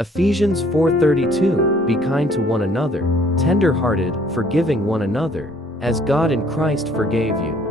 Ephesians 4:32, be kind to one another, tender-hearted, forgiving one another, as God in Christ forgave you.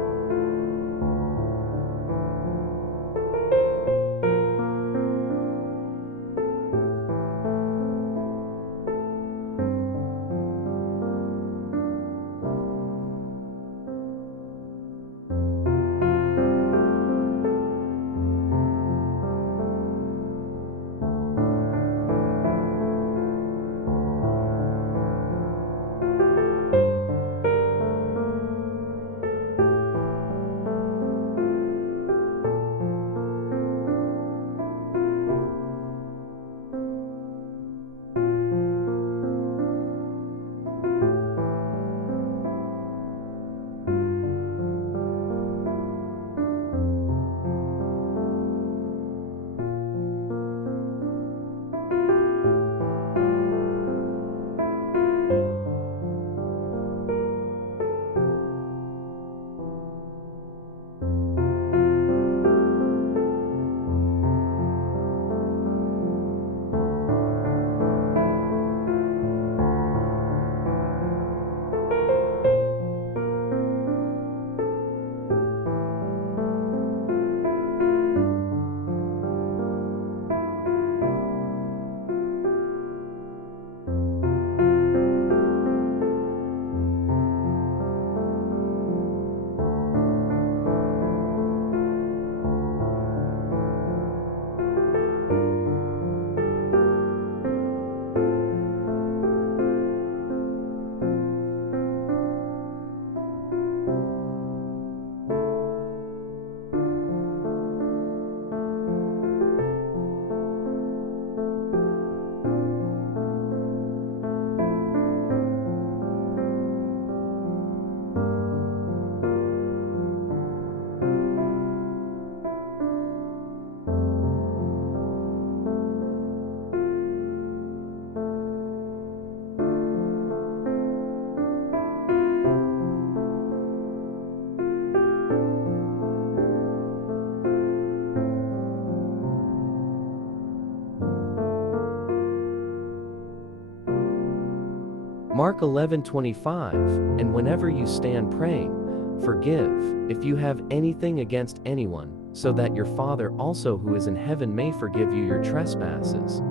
Mark 11:25, and whenever you stand praying, forgive, if you have anything against anyone, so that your Father also who is in heaven may forgive you your trespasses.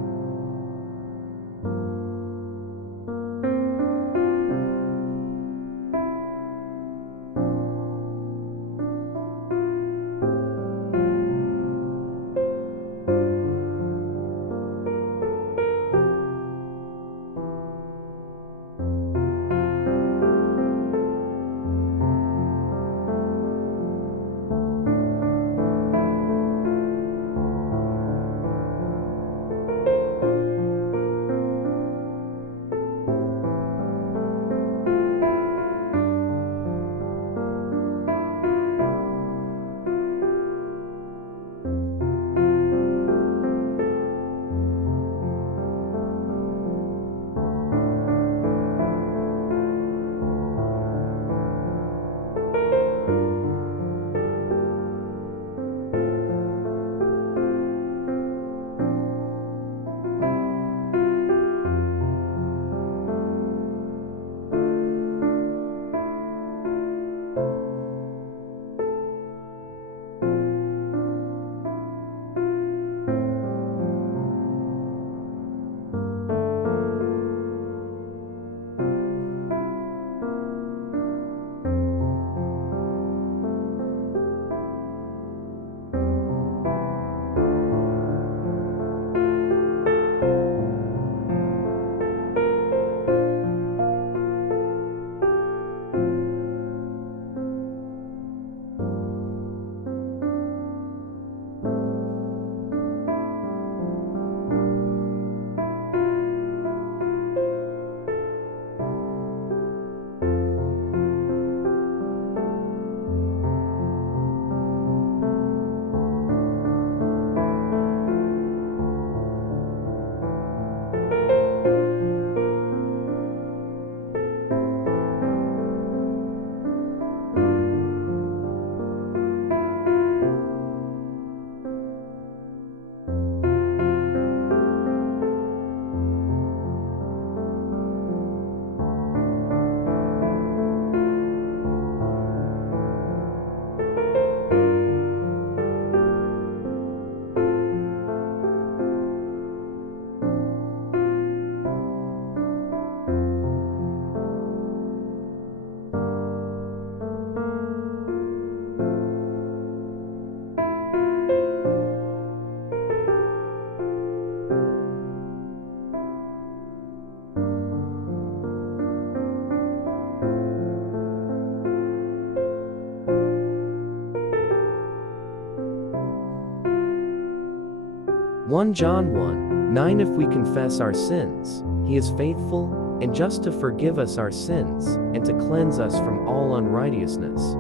1 John 1:9 If we confess our sins, he is faithful and just to forgive us our sins and to cleanse us from all unrighteousness.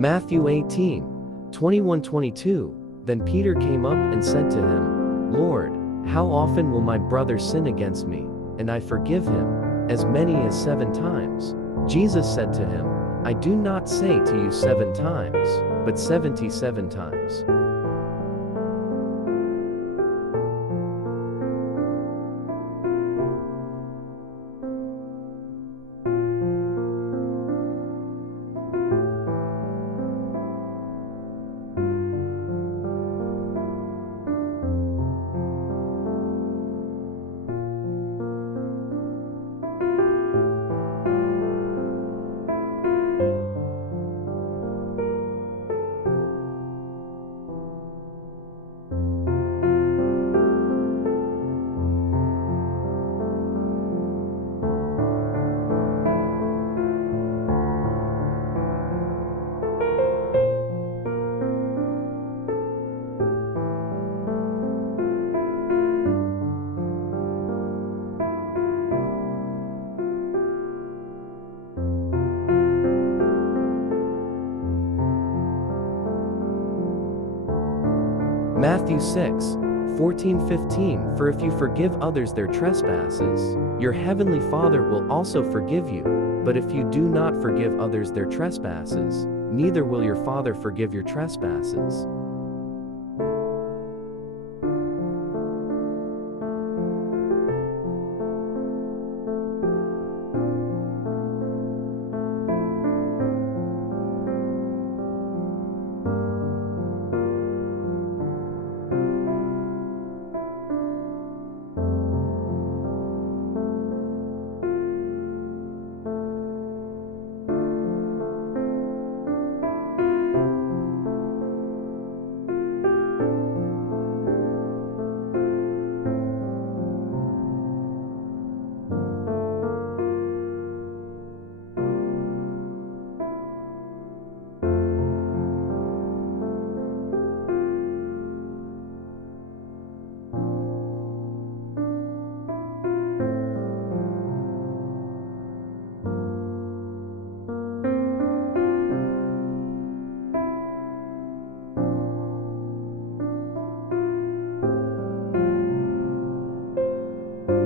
Matthew 18:21-22 Then Peter came up and said to him, Lord, how often will my brother sin against me, and I forgive him? As many as 7 times. Jesus said to him, I do not say to you 7 times, but 77 times. Matthew 6:14-15 For if you forgive others their trespasses, your heavenly Father will also forgive you. But if you do not forgive others their trespasses, neither will your Father forgive your trespasses.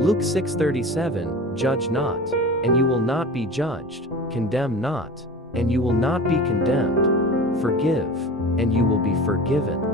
Luke 6:37 Judge not, and you will not be judged, condemn not, and you will not be condemned, forgive, and you will be forgiven.